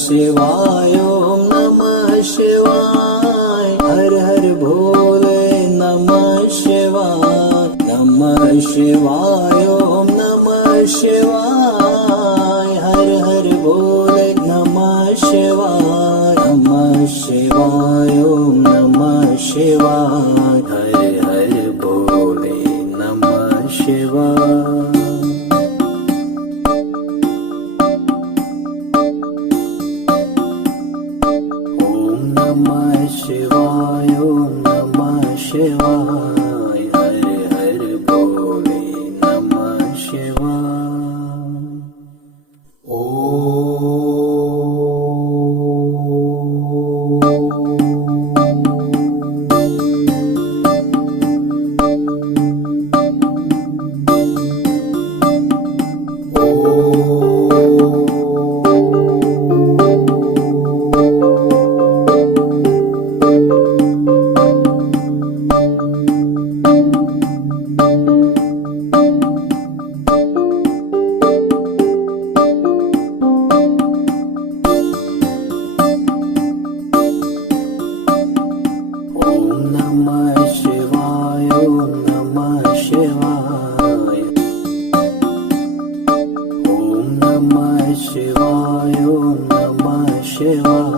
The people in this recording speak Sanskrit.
शिवाय ओम नमः शिवाय हर हर भोले नमः शिवाय नमः शिवाय ओम नमः शिवाय हर हर भोले नमः शिवाय नमः शिवाय ओम नमः शिवाय हर हर भोले नमः शिवाय नमः शिवाय ओम नमः शिवाय हर हर भोले नमः शिवाय नमः शिवाय ओम नमः शिवाय ओम नमः शिवाय ओम नमः शिवाय